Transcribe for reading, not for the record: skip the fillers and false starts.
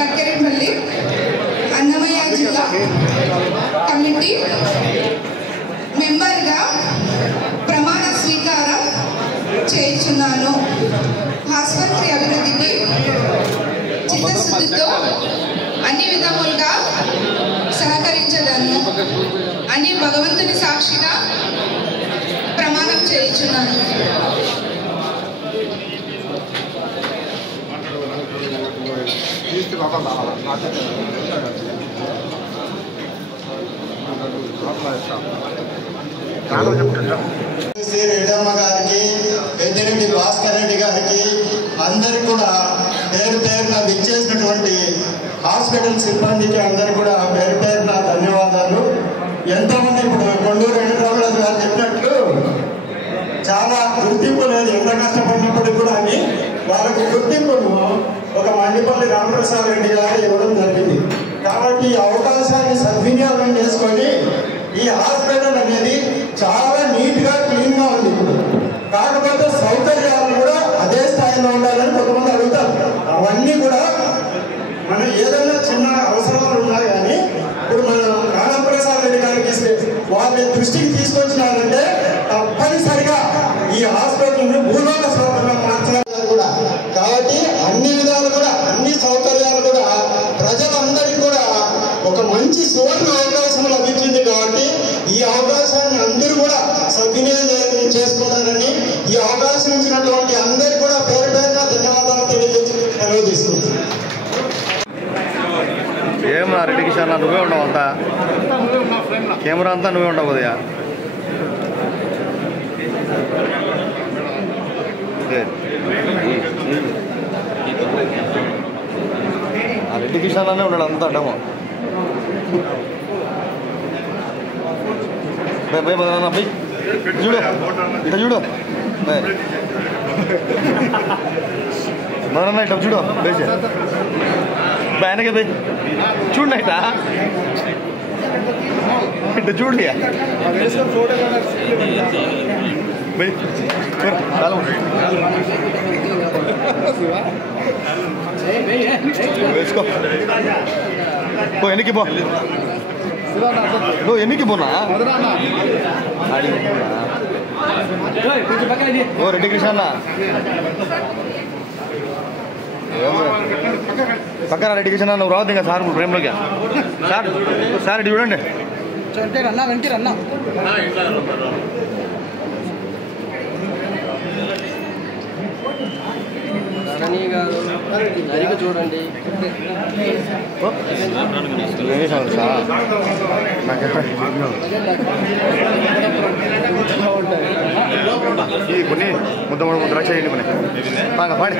లక్కెరేపల్లి అన్నమయ్య జిల్లా కమిటీ మెంబర్గా ప్రమాణ స్వీకారం చేయించున్నాను. ఆసుపత్రి అభివృద్ధికి చిత్తశుద్ధితో అన్ని విధములుగా సహకరించదను అని భగవంతుని సాక్షిగా ప్రమాణం చేయించున్నాను. శ్రీ రెడ్డమ్మ గారికి, పెద్దిరెడ్డి భాస్కర్ రెడ్డి గారికి అందరికి కూడా పేరు పేరున విచ్చేసినటువంటి హాస్పిటల్ సిబ్బందికి అందరికి కూడా పేరు పేరున ధన్యవాదాలు. ఎంతోమంది ఇప్పుడు కొండూరు వెంకటరామరాజు గారు చెప్పినట్లు చాలా గుర్తింపు లేదు, ఎంత కష్టపడినప్పటికీ కూడా అని వాళ్ళకు గుర్తింపును ఒక మండిపల్లి రామప్రసాద్ రెడ్డి గారు ఇవ్వడం జరిగింది. కాబట్టి ఈ అవకాశాన్ని సద్వినియోగం చేసుకొని ఈ హాస్పిటల్ అనేది చాలా నీట్గా క్లీన్గా ఉంది. ఇప్పుడు కాకపోతే సౌకర్యాలు కూడా అదే స్థాయిలో ఉండాలని కొంతమంది అడుగుతారు. అవన్నీ కూడా మనం ఏదైనా చిన్న అవసరాలు ఉన్నాయి కానీ ఇప్పుడు మన రామప్రసాద్ రెడ్డి గారికి వాళ్ళ దృష్టికి తీసుకొచ్చినారంటే తప్పనిసరిగా ఈ హాస్పిటల్ని భూలోక స్వరూపంగా మార్చాలి కూడా. కాబట్టి అన్ని విధాలు కూడా అన్ని సౌకర్యాలు కూడా ప్రజలందరికీ కూడా ఒక మంచి సువర్ణ అవకాశం లభించింది. కాబట్టి ఈ అవకాశాన్ని అందరూ కూడా సద్వినియోగం చేసుకుంటారని ఈ అవకాశం ఇచ్చినటువంటి అందరూ కూడా పేరు పేరున ధన్యవాదాలు తెలియజేసి సెలవు తీసుకుంటున్నాను. ఏమన్నా రెడ్డి కిషన్ నువ్వే ఉండవు, అంతా కెమెరా అంతా నువ్వే ఉండవు కొద్దిగా. ఆ రెడ్డి కిషన్ అనే ఉన్నాడు అంతా అడ్డము. భయ బదనా భయ్ చూడు ఇట చూడు బదనా ఇట చూడు బేసే ఆయనకే భయ్ చూడు ఇట ఇట చూడు భయ్ వేసుకో పో ఎన్నికి పో నువ్వు ఎన్నికి పోనా ఓ రెడ్డి కృష్ణ పక్కన రెడ్డి కృష్ణ నువ్వు రావద్దు ఇంకా సార్ ప్రేమలోకి సార్ ఇటు చూడండి వెంకటరన్నా చూడండి కొన్ని ముద్ద ద్రాక్ష చేయండి కొన్ని పాడి